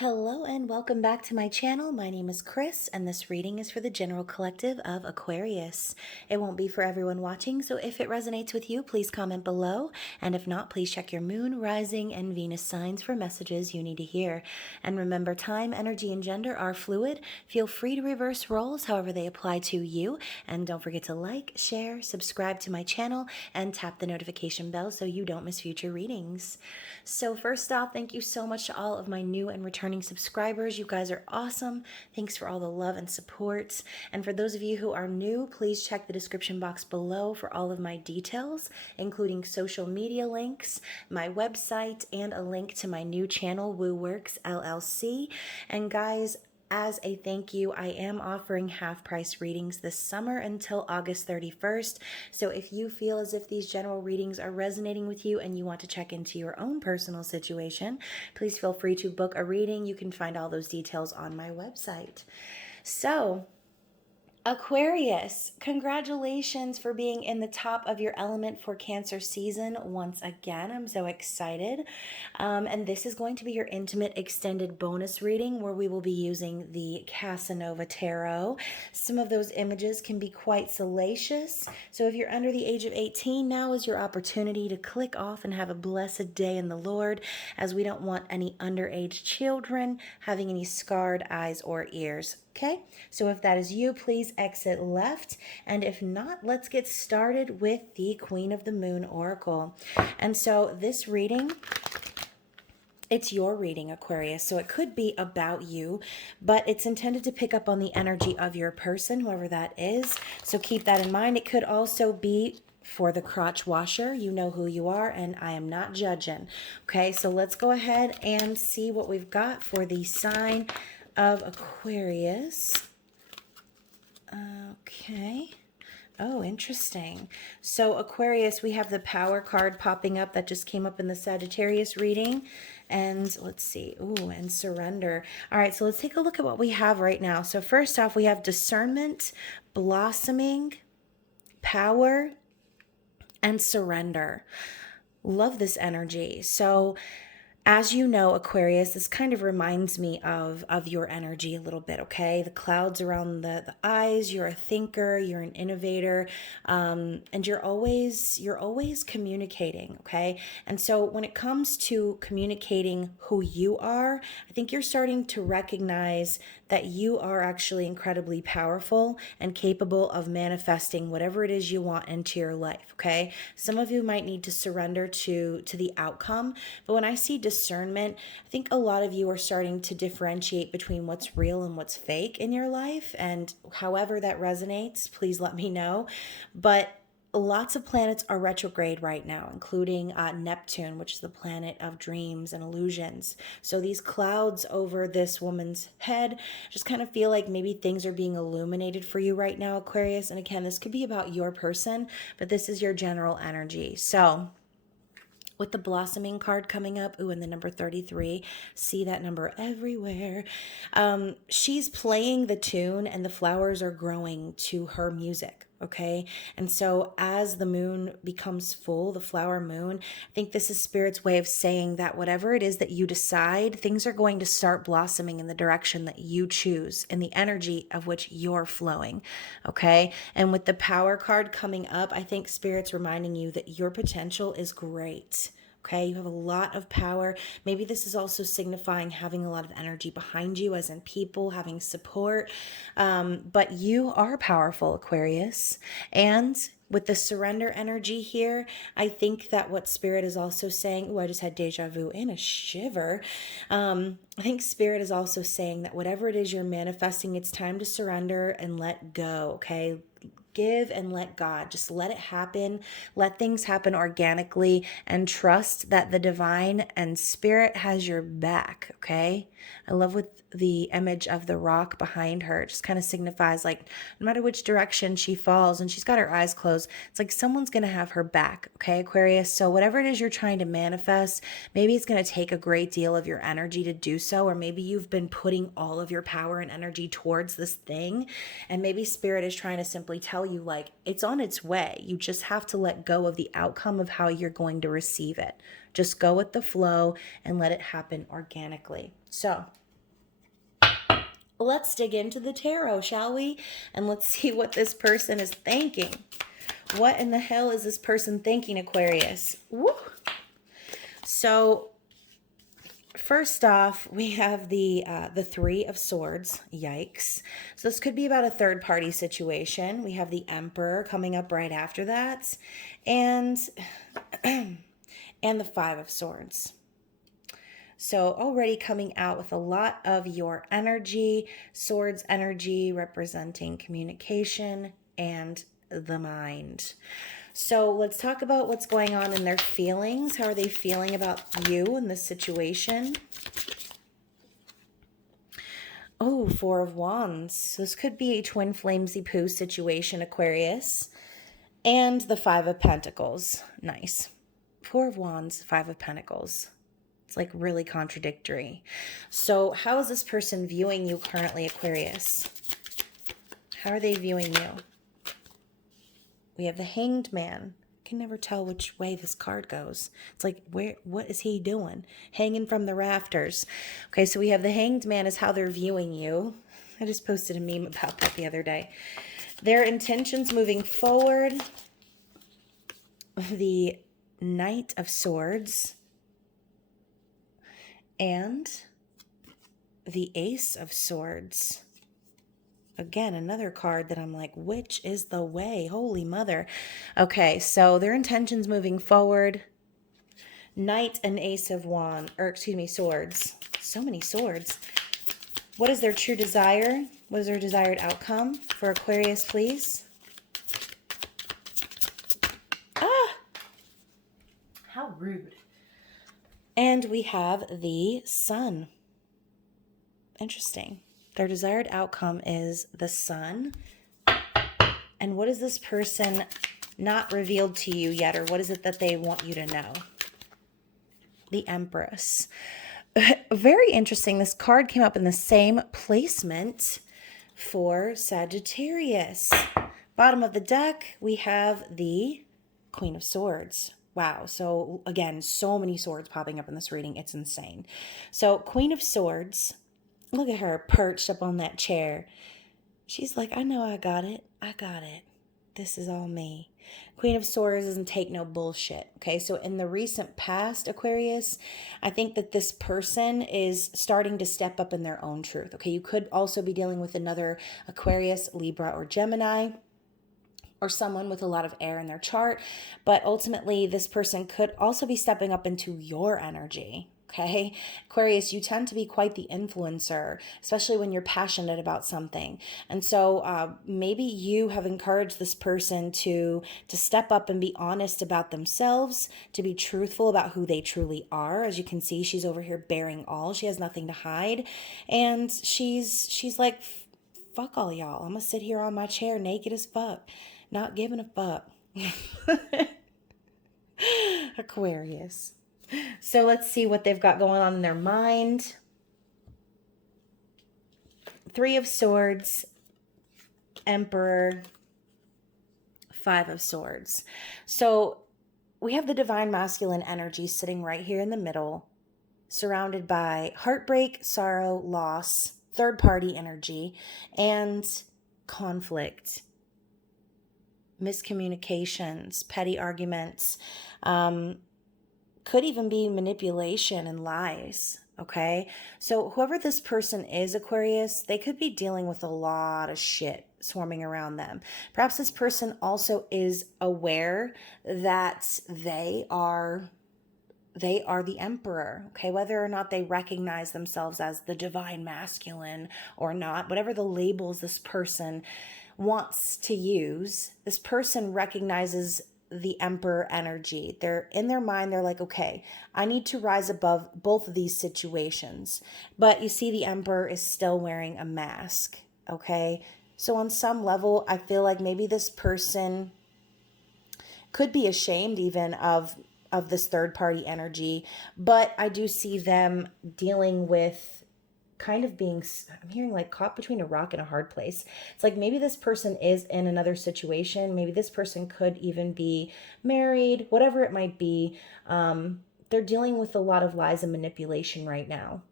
Hello and welcome back to my channel. My name is Chris and this reading is for the general collective of Aquarius. It won't be for everyone watching, so if it resonates with you, please comment below. And if not, please check your moon, rising, and Venus signs for messages you need to hear. And remember, time, energy, and gender are fluid. Feel free to reverse roles however they apply to you. And don't forget to like, share, subscribe to my channel, and tap the notification bell so you don't miss future readings. So first off, thank you so much to all of my new and returning subscribers. You guys are awesome. Thanks for all the love and support. And for those of you who are new, please check the description box below for all of my details, including social media links, my website, and a link to my new channel, Woo Works LLC. And guys, as a thank you, I am offering half-price readings this summer until August 31st. So if you feel as if these general readings are resonating with you and you want to check into your own personal situation, please feel free to book a reading. You can find all those details on my website. So, Aquarius, congratulations for being in the top of your element for Cancer season once again. I'm so excited. And this is going to be your intimate extended bonus reading where we will be using the Casanova Tarot. Some of those images can be quite salacious. So if you're under the age of 18, now is your opportunity to click off and have a blessed day in the Lord, as we don't want any underage children having any scarred eyes or ears. Okay, so if that is you, please exit left. And if not, let's get started with the Queen of the Moon Oracle. And so this reading, it's your reading, Aquarius, so it could be about you, but it's intended to pick up on the energy of your person, whoever that is. So keep that in mind. It could also be for the crotch washer. You know who you are, and I am not judging. Okay, so let's go ahead and see what we've got for the sign of Aquarius. Okay. Oh, interesting. So Aquarius, we have the Power card popping up that just came up in the Sagittarius reading. And let's see. Ooh, and Surrender. All right, so let's take a look at what we have right now. So first off, we have Discernment, Blossoming, Power, and Surrender. Love this energy. So as you know, Aquarius, this kind of reminds me of your energy a little bit, okay? The clouds around the eyes, you're a thinker, you're an innovator, and you're always communicating, okay? And so when it comes to communicating who you are, I think you're starting to recognize that you are actually incredibly powerful and capable of manifesting whatever it is you want into your life, okay? Some of you might need to surrender to the outcome, but when I see discernment, I think a lot of you are starting to differentiate between what's real and what's fake in your life, and however that resonates, please let me know. But lots of planets are retrograde right now, including Neptune, which is the planet of dreams and illusions. So these clouds over this woman's head just kind of feel like maybe things are being illuminated for you right now, Aquarius. And again, this could be about your person, but this is your general energy. So with the Blossoming card coming up, ooh, and the number 33, see that number everywhere. She's playing the tune and the flowers are growing to her music. Okay. And so as the moon becomes full, the flower moon, I think this is Spirit's way of saying that whatever it is that you decide, things are going to start blossoming in the direction that you choose, in the energy of which you're flowing. Okay. And with the Power card coming up, I think Spirit's reminding you that your potential is great. Okay, you have a lot of power. Maybe this is also signifying having a lot of energy behind you, as in people, having support. But you are powerful, Aquarius. And with the surrender energy here, I think that what Spirit is also saying, oh, I just had deja vu and a shiver. I think Spirit is also saying that whatever it is you're manifesting, it's time to surrender and let go, okay? Give and let God. Just let it happen. Let things happen organically and trust that the divine and Spirit has your back, okay? I love with the image of the rock behind her. It just kind of signifies like no matter which direction she falls and she's got her eyes closed, it's like someone's going to have her back, okay, Aquarius? So whatever it is you're trying to manifest, maybe it's going to take a great deal of your energy to do so, or maybe you've been putting all of your power and energy towards this thing, and maybe Spirit is trying to simply tell you like it's on its way. You just have to let go of the outcome of how you're going to receive it. Just go with the flow and let it happen organically. So let's dig into the tarot, shall we? And let's see what this person is thinking. What in the hell is this person thinking, Aquarius? Woo! So first off, we have the Three of Swords. Yikes. So this could be about a third party situation. We have the Emperor coming up right after that. And and the Five of Swords. So already coming out with a lot of your energy, swords energy representing communication and the mind. So let's talk about what's going on in their feelings. How are they feeling about you in this situation? Oh, Four of Wands. This could be a twin flamesy poo situation, Aquarius. And the Five of Pentacles. Nice. Four of Wands, Five of Pentacles. It's like really contradictory. So how is this person viewing you currently, Aquarius? How are they viewing you? We have the Hanged Man. I can never tell which way this card goes. It's like, what is he doing? Hanging from the rafters. Okay, so we have the Hanged Man is how they're viewing you. I just posted a meme about that the other day. Their intentions moving forward. The Knight of Swords. And the Ace of Swords. Again, another card that I'm like, which is the way? Holy mother. Okay, so their intentions moving forward. Knight and Ace of Swords. So many swords. What is their true desire? What is their desired outcome for Aquarius, please? Ah! How rude. And we have the Sun. Interesting. Their desired outcome is the Sun. And what is this person not revealed to you yet? Or what is it that they want you to know? The Empress. Very interesting. This card came up in the same placement for Sagittarius. Bottom of the deck, we have the Queen of Swords. Wow. So again, so many swords popping up in this reading. It's insane. So Queen of Swords, look at her perched up on that chair. She's like, I know I got it. I got it. This is all me. Queen of Swords doesn't take no bullshit. Okay, so in the recent past, Aquarius, I think that this person is starting to step up in their own truth. Okay, you could also be dealing with another Aquarius, Libra, or Gemini, or someone with a lot of air in their chart. But ultimately, this person could also be stepping up into your energy. Okay, Aquarius, you tend to be quite the influencer, especially when you're passionate about something. And so maybe you have encouraged this person to step up and be honest about themselves, to be truthful about who they truly are. As you can see, she's over here bearing all. She has nothing to hide. And she's like, fuck all y'all. I'm gonna sit here on my chair naked as fuck, not giving a fuck. Aquarius. So let's see what they've got going on in their mind. Three of Swords, Emperor, Five of Swords. So we have the divine masculine energy sitting right here in the middle, surrounded by heartbreak, sorrow, loss, third party energy, and conflict, miscommunications, petty arguments, could even be manipulation and lies. Okay, so whoever this person is, Aquarius, they could be dealing with a lot of shit swarming around them. Perhaps this person also is aware that they are the emperor. Okay, whether or not they recognize themselves as the divine masculine or not, whatever the labels this person wants to use, this person recognizes the emperor energy. They're in their mind, they're like, okay, I need to rise above both of these situations. But you see, the emperor is still wearing a mask. Okay, so on some level, I feel like maybe this person could be ashamed even of this third party energy, but I do see them dealing with kind of being, I'm hearing like caught between a rock and a hard place. It's like maybe this person is in another situation. Maybe this person could even be married, whatever it might be. They're dealing with a lot of lies and manipulation right now.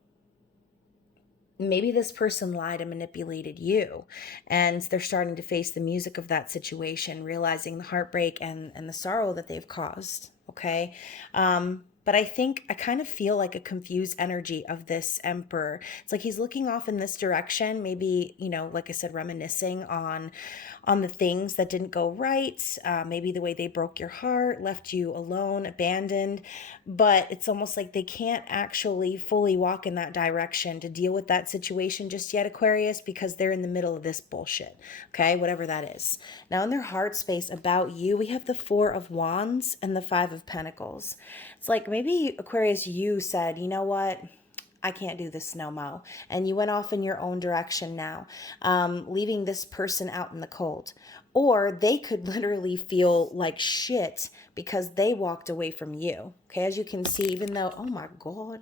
maybe this person lied and manipulated you, and they're starting to face the music of that situation, realizing the heartbreak and the sorrow that they've caused. Okay. But I kind of feel like a confused energy of this emperor. It's like he's looking off in this direction, maybe, like I said, reminiscing on the things that didn't go right, maybe the way they broke your heart, left you alone, abandoned. But it's almost like they can't actually fully walk in that direction to deal with that situation just yet, Aquarius, because they're in the middle of this bullshit. Okay, whatever that is. Now, in their heart space about you, we have the Four of Wands and the Five of Pentacles. It's like maybe, Aquarius, you said, you know what? I can't do this no mo. And you went off in your own direction now, leaving this person out in the cold. Or they could literally feel like shit because they walked away from you. Okay, as you can see, even though, oh my God,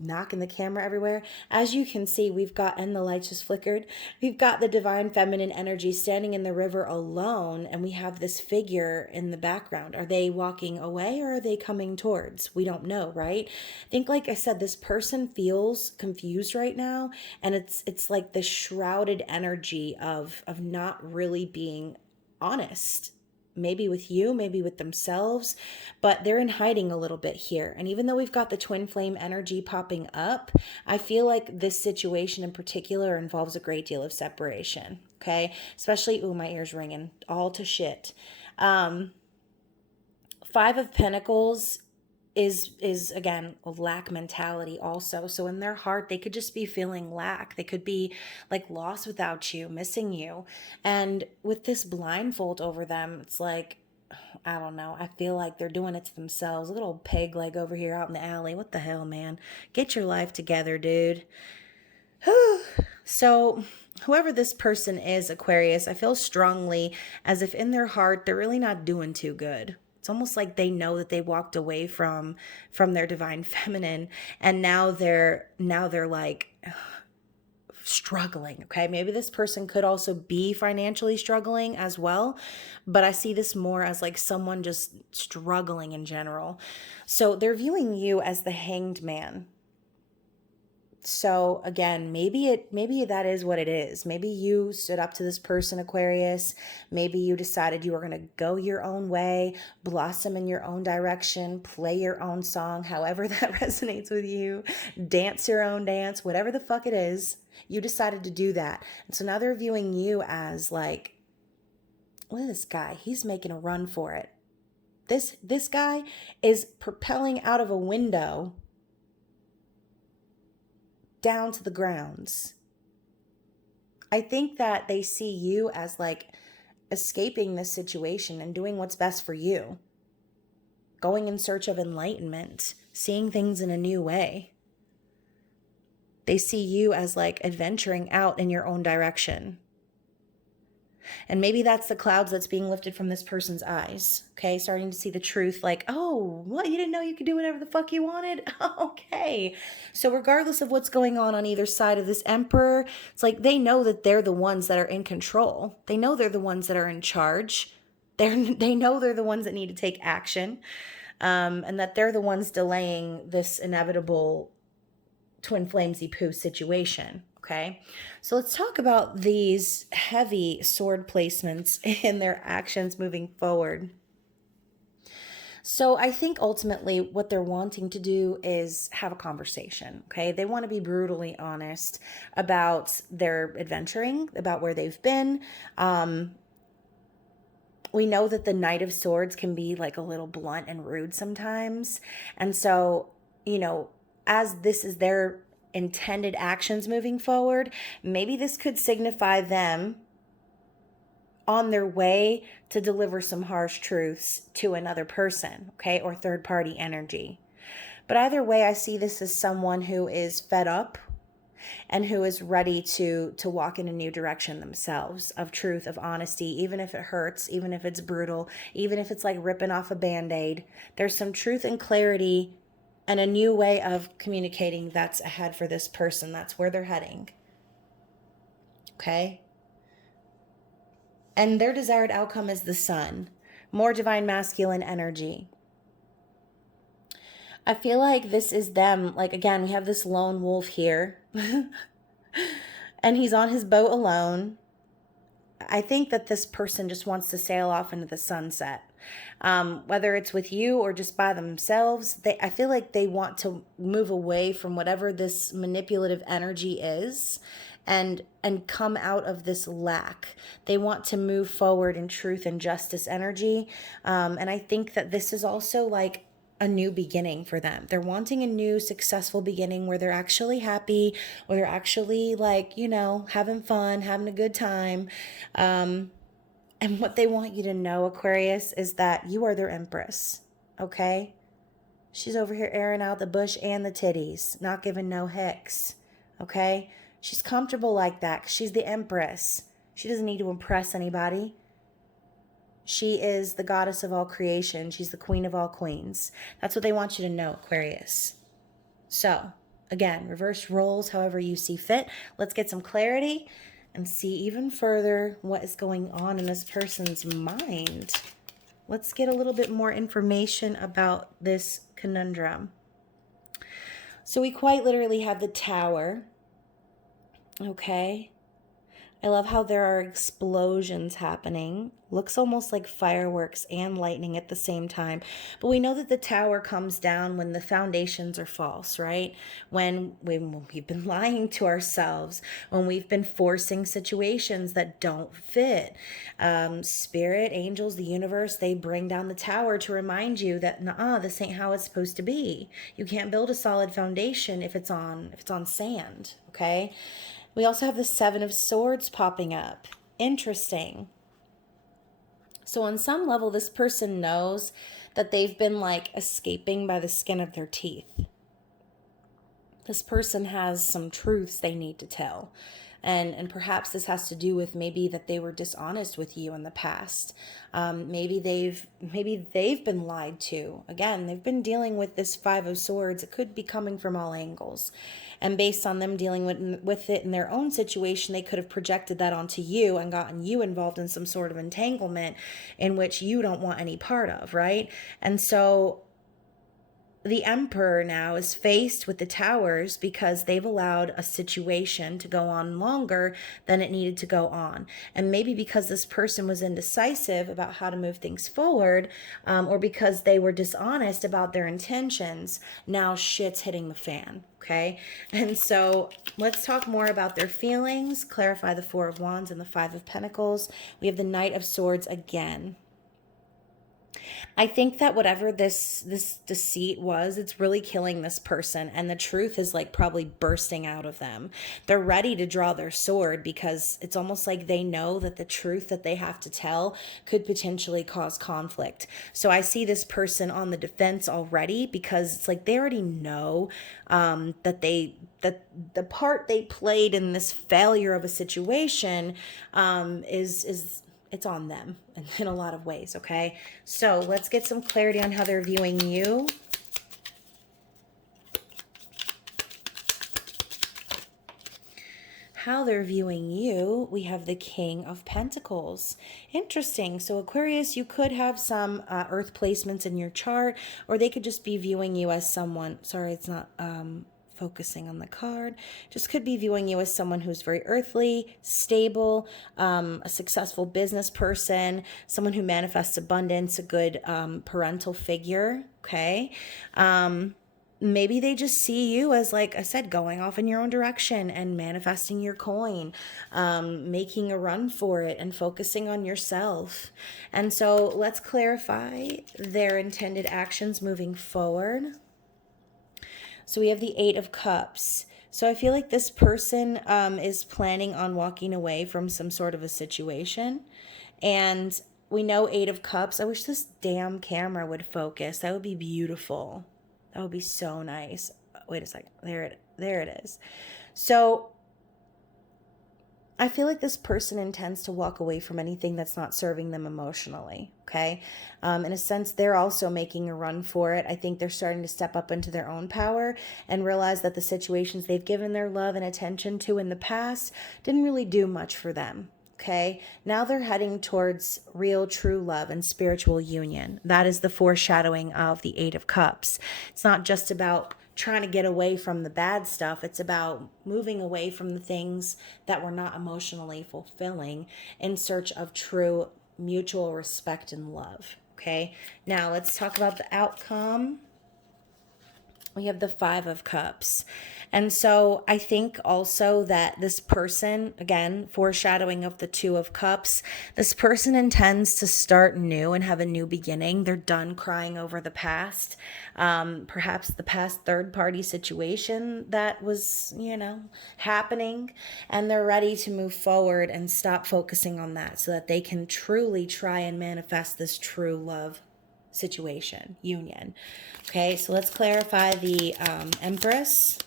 knocking the camera everywhere. As you can see, and the lights just flickered. We've got the divine feminine energy standing in the river alone, and we have this figure in the background. Are they walking away or are they coming towards? We don't know, right? I think, like I said, this person feels confused right now, and it's like the shrouded energy of not really being honest, maybe with you, maybe with themselves, but they're in hiding a little bit here. And even though we've got the twin flame energy popping up, I feel like this situation in particular involves a great deal of separation. Okay, especially, ooh, my ears ringing, all to shit. Five of Pentacles is again a lack mentality also. So in their heart, they could just be feeling lack. They could be like lost without you, missing you. And with this blindfold over them, it's like, I don't know. I feel like they're doing it to themselves. Look at old peg leg over here out in the alley. What the hell, man? Get your life together, dude. So whoever this person is, Aquarius, I feel strongly as if in their heart, they're really not doing too good. It's almost like they know that they walked away from their divine feminine, and now they're like struggling. Okay, maybe this person could also be financially struggling as well, but I see this more as like someone just struggling in general. So they're viewing you as the Hanged Man. So again, maybe that is what it is. Maybe you stood up to this person, Aquarius. Maybe you decided you were going to go your own way, blossom in your own direction, play your own song, however that resonates with you, dance your own dance, whatever the fuck it is. You decided to do that. And so now they're viewing you as like, look at this guy. He's making a run for it. This guy is propelling out of a window down to the grounds. I think that they see you as like escaping this situation and doing what's best for you, going in search of enlightenment, seeing things in a new way. They see you as like adventuring out in your own direction. And maybe that's the clouds that's being lifted from this person's eyes. Okay, starting to see the truth, like, oh, what, you didn't know you could do whatever the fuck you wanted? Okay. So regardless of what's going on either side of this emperor, it's like they know that they're the ones that are in control. They know they're the ones that are in charge. They know they're the ones that need to take action, and that they're the ones delaying this inevitable twin flamesy poo situation. Okay, so let's talk about these heavy sword placements in their actions moving forward. So I think ultimately what they're wanting to do is have a conversation, okay? They want to be brutally honest about their adventuring, about where they've been. We know that the Knight of Swords can be like a little blunt and rude sometimes. And so, as this is their intended actions moving forward, maybe this could signify them on their way to deliver some harsh truths to another person, okay, or third party energy. But either way, I see this as someone who is fed up and who is ready to walk in a new direction themselves, of truth, of honesty, even if it hurts, even if it's brutal, even if it's like ripping off a Band-Aid. There's some truth and clarity and a new way of communicating that's ahead for this person. That's where they're heading. Okay? And their desired outcome is the sun. More divine masculine energy. I feel like this is them. Like, again, we have this lone wolf here. And he's on his boat alone. I think that this person just wants to sail off into the sunset. Whether it's with you or just by themselves, I feel like they want to move away from whatever this manipulative energy is and come out of this lack. They want to move forward in truth and justice energy. And I think that this is also like a new beginning for them. They're wanting a new successful beginning where they're actually happy, where they're actually like, having fun, having a good time. And what they want you to know, Aquarius, is that you are their empress. Okay? She's over here airing out the bush and the titties, not giving no hicks. Okay? She's comfortable like that 'cause she's the empress. She doesn't need to impress anybody. She is the goddess of all creation. She's the queen of all queens. That's what they want you to know, Aquarius. So, again, reverse roles however you see fit. Let's get some clarity and see even further what is going on in this person's mind. Let's get a little bit more information about this conundrum. So we quite literally have the Tower. Okay. I love how there are explosions happening. Looks almost like fireworks and lightning at the same time. But we know that the Tower comes down when the foundations are false, right? When we've been lying to ourselves, when we've been forcing situations that don't fit. Spirit, angels, the universe, they bring down the Tower to remind you that, this ain't how it's supposed to be. You can't build a solid foundation if it's on sand, okay? We also have the Seven of Swords popping up. Interesting. So on some level, this person knows that they've been like escaping by the skin of their teeth. This person has some truths they need to tell. And perhaps this has to do with maybe that they were dishonest with you in the past. Maybe they've been lied to. Again, they've been dealing with this Five of Swords. It could be coming from all angles. And based on them dealing with it in their own situation, they could have projected that onto you and gotten you involved in some sort of entanglement in which you don't want any part of, right? And so the Emperor now is faced with the Towers because they've allowed a situation to go on longer than it needed to go on. And maybe because this person was indecisive about how to move things forward, or because they were dishonest about their intentions, now shit's hitting the fan, okay? And so let's talk more about their feelings, clarify the Four of Wands and the Five of Pentacles. We have the Knight of Swords again. I think that whatever this deceit was, it's really killing this person, and the truth is like probably bursting out of them. They're ready to draw their sword because it's almost like they know that the truth that they have to tell could potentially cause conflict. So I see this person on the defense already because it's like they already know that the part they played in this failure of a situation is it's on them in a lot of ways, okay? So let's get some clarity on how they're viewing you. How they're viewing you, we have the King of Pentacles. Interesting. So Aquarius, you could have some earth placements in your chart, or they could just be viewing you as someone, sorry, it's not focusing on the card, just could be viewing you as someone who's very earthly, stable, a successful business person, someone who manifests abundance, a good parental figure, okay? Maybe they just see you as, like I said, going off in your own direction and manifesting your coin, making a run for it and focusing on yourself. And so let's clarify their intended actions moving forward. So we have the Eight of Cups. So I feel like this person is planning on walking away from some sort of a situation. And we know Eight of Cups. I wish this damn camera would focus. That would be beautiful. That would be so nice. Wait a second. There it is. So I feel like this person intends to walk away from anything that's not serving them emotionally, okay? In a sense, they're also making a run for it. I think they're starting to step up into their own power and realize that the situations they've given their love and attention to in the past didn't really do much for them, okay? Now they're heading towards real, true love and spiritual union. That is the foreshadowing of the Eight of Cups. It's not just about trying to get away from the bad stuff. It's about moving away from the things that were not emotionally fulfilling in search of true mutual respect and love. Okay, now let's talk about the outcome. We have the Five of Cups. And so I think also that this person, again, foreshadowing of the Two of Cups, this person intends to start new and have a new beginning. They're done crying over the past, perhaps the past third party situation that was, happening. And they're ready to move forward and stop focusing on that so that they can truly try and manifest this true love situation, union. Okay, so let's clarify the Empress.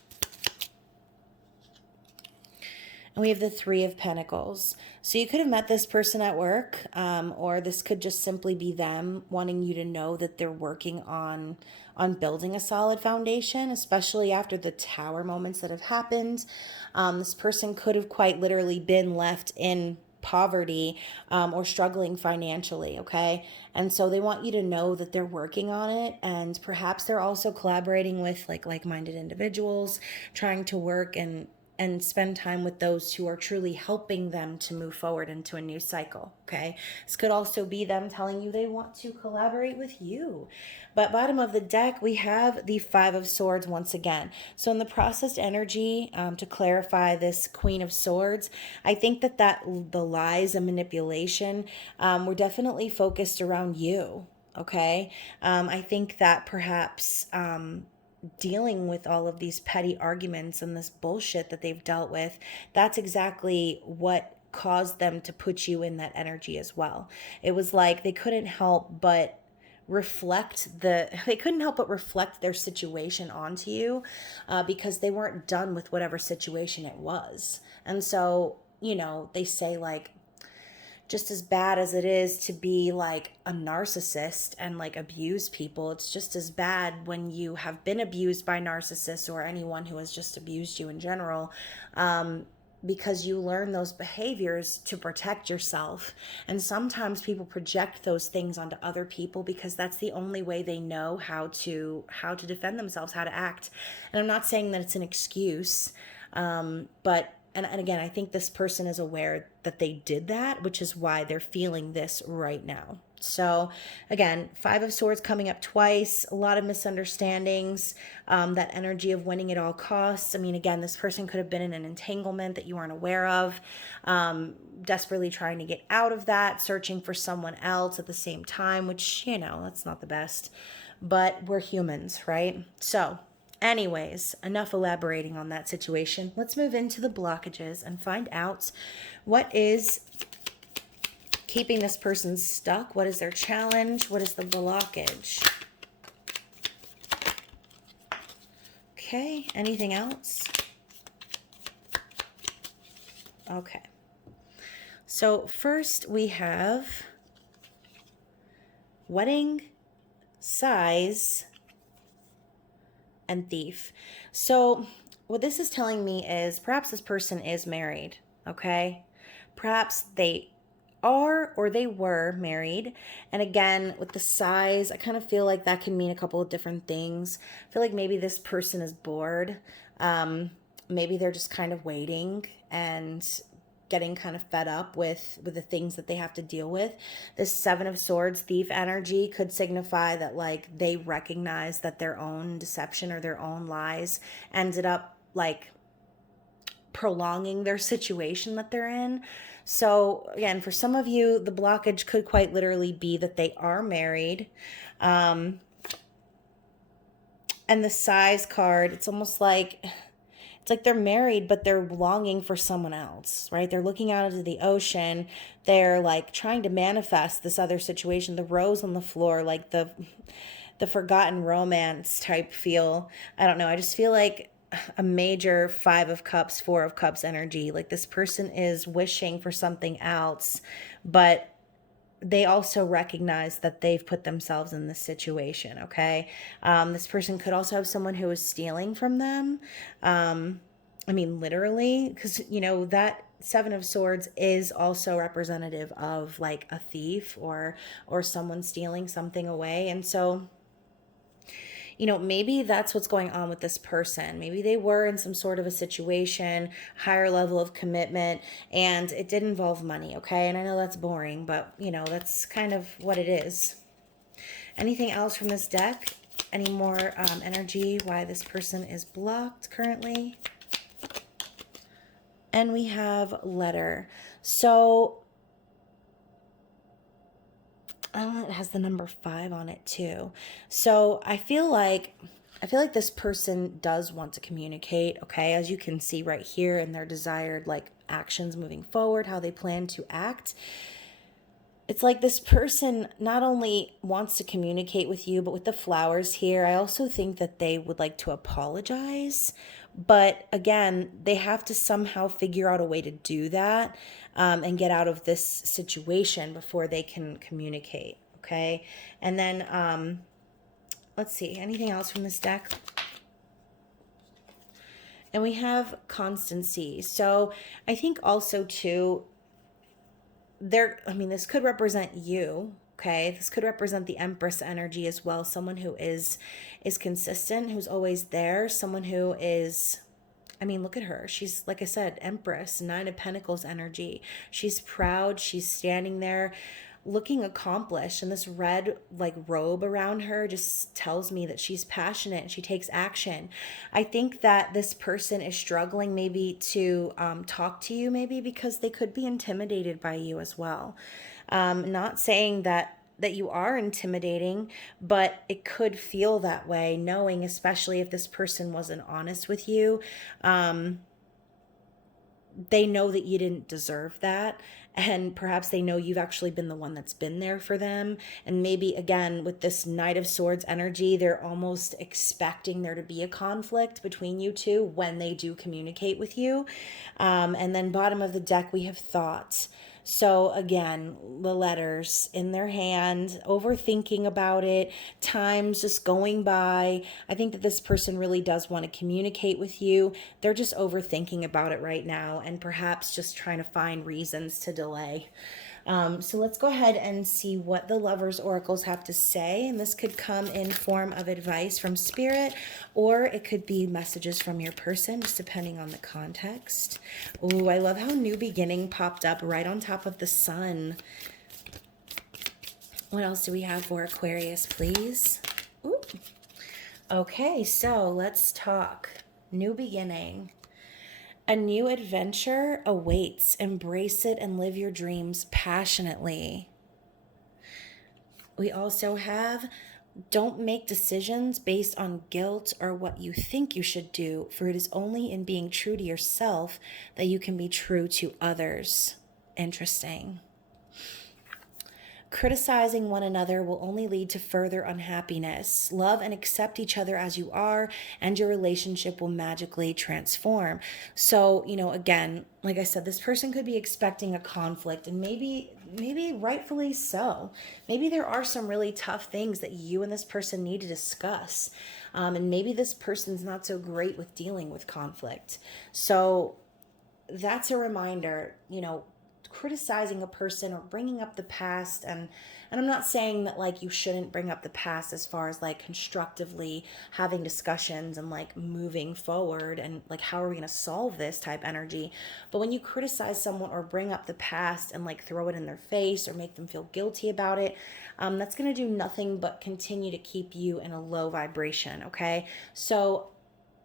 And we have the Three of Pentacles. So you could have met this person at work, or this could just simply be them wanting you to know that they're working on building a solid foundation, especially after the Tower moments that have happened. This person could have quite literally been left in poverty or struggling financially, okay? And so they want you to know that they're working on it, and perhaps they're also collaborating with like-minded individuals, trying to work and spend time with those who are truly helping them to move forward into a new cycle, okay? This could also be them telling you they want to collaborate with you. But bottom of the deck, we have the Five of Swords once again. So in the processed energy, to clarify this Queen of Swords, I think that the lies and manipulation were definitely focused around you, okay? I think that perhaps dealing with all of these petty arguments and this bullshit that they've dealt with, that's exactly what caused them to put you in that energy as well. It was like they couldn't help but reflect their situation onto you, because they weren't done with whatever situation it was. And so, they say like, just as bad as it is to be like a narcissist and like abuse people, it's just as bad when you have been abused by narcissists or anyone who has just abused you in general, because you learn those behaviors to protect yourself. And sometimes people project those things onto other people because that's the only way they know how to defend themselves, how to act. And I'm not saying that it's an excuse, but and again, I think this person is aware that they did that, which is why they're feeling this right now. So again, Five of Swords coming up twice, a lot of misunderstandings, that energy of winning at all costs. I mean, again, this person could have been in an entanglement that you weren't aware of, desperately trying to get out of that, searching for someone else at the same time, which, that's not the best, but we're humans, right? So anyways, enough elaborating on that situation. Let's move into the blockages and find out what is keeping this person stuck. What is their challenge? What is the blockage? Okay, anything else? Okay. So first we have wedding, size, and thief. So what this is telling me is perhaps this person is married, okay? Perhaps they are or they were married. And again, with the size, I kind of feel like that can mean a couple of different things. I feel like maybe this person is bored. Maybe they're just kind of waiting and getting kind of fed up with the things that they have to deal with. This Seven of Swords thief energy could signify that like they recognize that their own deception or their own lies ended up like prolonging their situation that they're in. So again, for some of you, the blockage could quite literally be that they are married. And the size card, it's almost like they're married, but they're longing for someone else, right? They're looking out into the ocean. They're like trying to manifest this other situation. The rose on the floor, like the forgotten romance type feel. I don't know. I just feel like a major Five of Cups, Four of Cups energy. Like this person is wishing for something else, but they also recognize that they've put themselves in this situation, okay? This person could also have someone who is stealing from them. I mean, literally, because, that Seven of Swords is also representative of like a thief or someone stealing something away. And so, maybe that's what's going on with this person. Maybe they were in some sort of a situation, higher level of commitment, and it did involve money, okay? And I know that's boring, but, that's kind of what it is. Anything else from this deck? Any more energy why this person is blocked currently? And we have letter. So it has the number 5 on it too. So I feel like this person does want to communicate, okay? As you can see right here in their desired actions moving forward, how they plan to act. It's like this person not only wants to communicate with you, but with the flowers here, I also think that they would like to apologize. But again, they have to somehow figure out a way to do that and get out of this situation before they can communicate, okay? And then, let's see, anything else from this deck? And we have constancy. So I think also too, this could represent you, okay? This could represent the Empress energy as well. Someone who is consistent, who's always there. Someone who is, look at her. She's, like I said, Empress, 9 of Pentacles energy. She's proud. She's standing there looking accomplished, and this red robe around her just tells me that she's passionate and she takes action. I think that this person is struggling maybe to talk to you, maybe because they could be intimidated by you as well. Not saying that you are intimidating, but it could feel that way, knowing, especially if this person wasn't honest with you, they know that you didn't deserve that. And perhaps they know you've actually been the one that's been there for them. And maybe, again, with this Knight of Swords energy, they're almost expecting there to be a conflict between you two when they do communicate with you. And then bottom of the deck, we have thoughts. So again, the letters in their hand, overthinking about it, time's just going by. I think that this person really does want to communicate with you. They're just overthinking about it right now and perhaps just trying to find reasons to delay. So let's go ahead and see what the Lovers Oracles have to say. And this could come in form of advice from Spirit, or it could be messages from your person, just depending on the context. Ooh, I love how New Beginning popped up right on top of the sun. What else do we have for Aquarius, please? Ooh. Okay, so let's talk New Beginning. A new adventure awaits. Embrace it and live your dreams passionately. We also have, don't make decisions based on guilt or what you think you should do, for it is only in being true to yourself that you can be true to others. Interesting. Criticizing one another will only lead to further unhappiness. Love and accept each other as you are, and your relationship will magically transform. So, again, like I said, this person could be expecting a conflict, and maybe rightfully so. Maybe there are some really tough things that you and this person need to discuss. And maybe this person's not so great with dealing with conflict. So that's a reminder, criticizing a person or bringing up the past, and I'm not saying that you shouldn't bring up the past as far as constructively having discussions and moving forward and how are we going to solve this type energy. But when you criticize someone or bring up the past and throw it in their face or make them feel guilty about it, that's going to do nothing but continue to keep you in a low vibration. Okay, so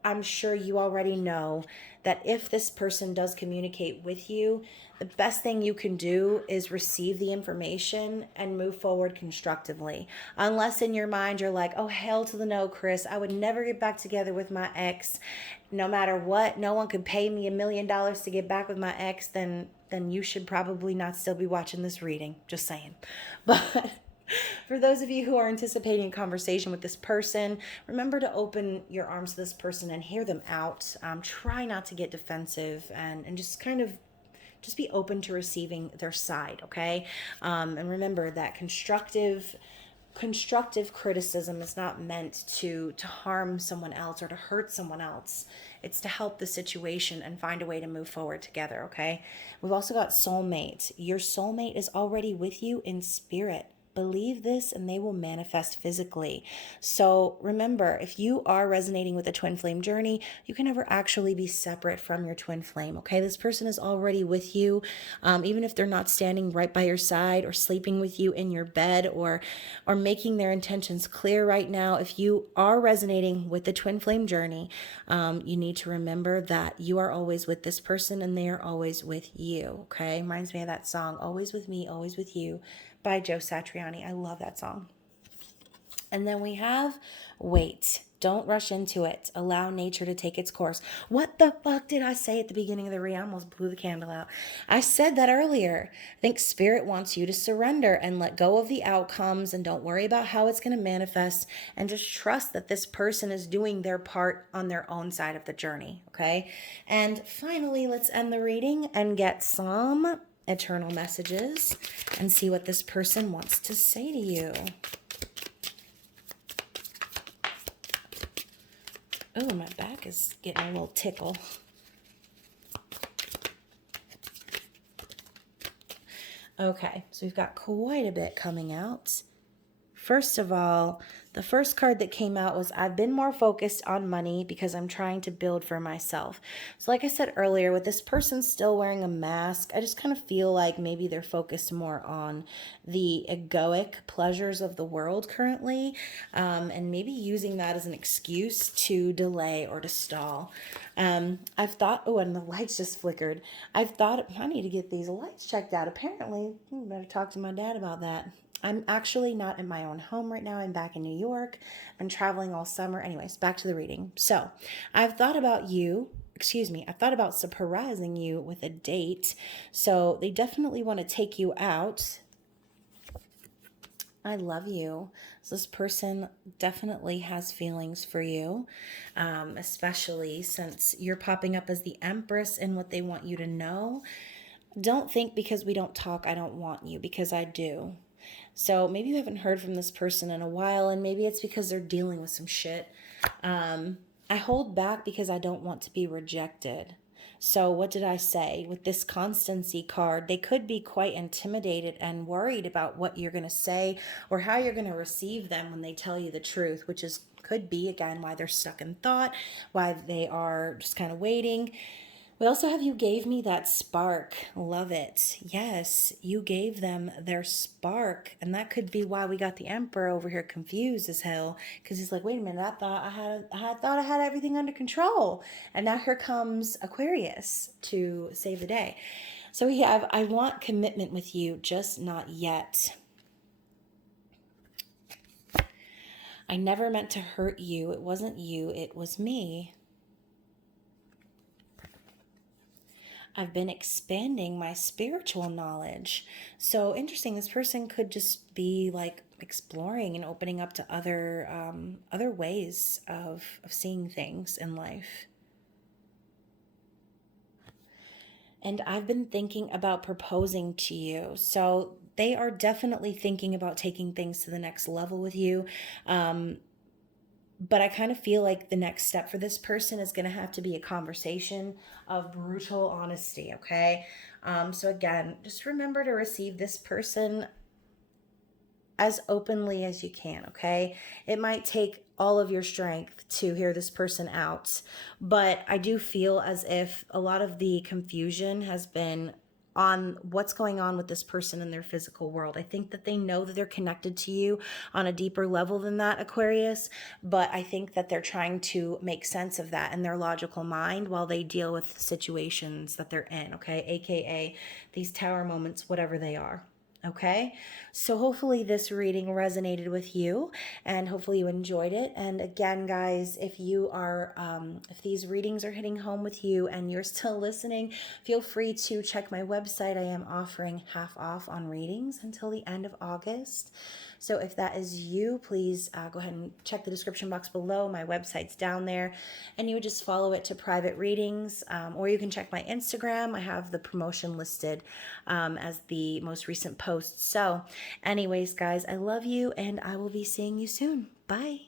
I'm sure you already know that if this person does communicate with you, the best thing you can do is receive the information and move forward constructively. Unless in your mind you're like, oh, hell to the no, Chris. I would never get back together with my ex. No matter what, no one could pay me $1 million to get back with my ex, then you should probably not still be watching this reading. Just saying. But for those of you who are anticipating a conversation with this person, remember to open your arms to this person and hear them out. Try not to get defensive and just kind of just be open to receiving their side, okay? And remember that constructive criticism is not meant to harm someone else or to hurt someone else. It's to help the situation and find a way to move forward together, okay? We've also got soulmate. Your soulmate is already with you in spirit. believe this and they will manifest physically. So remember, if you are resonating with a twin flame journey, you can never actually be separate from your twin flame, okay? This person is already with you, even if they're not standing right by your side or sleeping with you in your bed or making their intentions clear right now. If you are resonating with the twin flame journey, you need to remember that you are always with this person and they are always with you, okay? Reminds me of that song, Always With Me, Always With You by Joe Satriani. I love that song. And then we have wait. Don't rush into it. Allow nature to take its course. What the fuck did I say at the beginning of the read? I almost blew the candle out. I said that earlier. I think Spirit wants you to surrender and let go of the outcomes and don't worry about how it's going to manifest and just trust that this person is doing their part on their own side of the journey, okay? And finally, let's end the reading and get some eternal messages and see what this person wants to say to you. Oh, my back is getting a little tickle. Okay, so we've got quite a bit coming out. First of all, the first card that came out was I've been more focused on money because I'm trying to build for myself. So like I said earlier, with this person still wearing a mask, I just kind of feel like maybe they're focused more on the egoic pleasures of the world currently, and maybe using that as an excuse to delay or to stall. I've thought, oh, and the lights just flickered. I've thought, I need to get these lights checked out. Apparently, I better talk to my dad about that. I'm actually not in my own home right now. I'm back in New York. I've been traveling all summer. Anyways, back to the reading. So I've thought about I've thought about surprising you with a date. So they definitely want to take you out. I love you. So this person definitely has feelings for you, especially since you're popping up as the Empress and what they want you to know. Don't think because we don't talk, I don't want you, because I do. So maybe you haven't heard from this person in a while, and maybe it's because they're dealing with some shit. I hold back because I don't want to be rejected. So what did I say? With this constancy card, they could be quite intimidated and worried about what you're going to say or how you're going to receive them when they tell you the truth, which is could be, again, why they're stuck in thought, why they are just kind of waiting. We also have you gave me that spark. Love it. Yes, you gave them their spark. And that could be why we got the Emperor over here confused as hell. Because he's like, wait a minute, I thought I had everything under control. And now here comes Aquarius to save the day. So we have, I want commitment with you, just not yet. I never meant to hurt you. It wasn't you, it was me. I've been expanding my spiritual knowledge. So interesting, this person could just be like exploring and opening up to other ways of seeing things in life. And I've been thinking about proposing to you. So they are definitely thinking about taking things to the next level with you. But I kind of feel like the next step for this person is going to have to be a conversation of brutal honesty, okay? So again, just remember to receive this person as openly as you can, okay? It might take all of your strength to hear this person out, but I do feel as if a lot of the confusion has been on what's going on with this person in their physical world. I think that they know that they're connected to you on a deeper level than that, Aquarius, but I think that they're trying to make sense of that in their logical mind while they deal with situations that they're in, okay? AKA these tower moments, whatever they are. Okay, so hopefully this reading resonated with you and hopefully you enjoyed it. And again, guys, if you are, if these readings are hitting home with you and you're still listening, feel free to check my website. I am offering half off on readings until the end of August. So if that is you, please go ahead and check the description box below. My website's down there and you would just follow it to private readings, or you can check my Instagram. I have the promotion listed as the most recent post. So anyways, guys, I love you and I will be seeing you soon. Bye.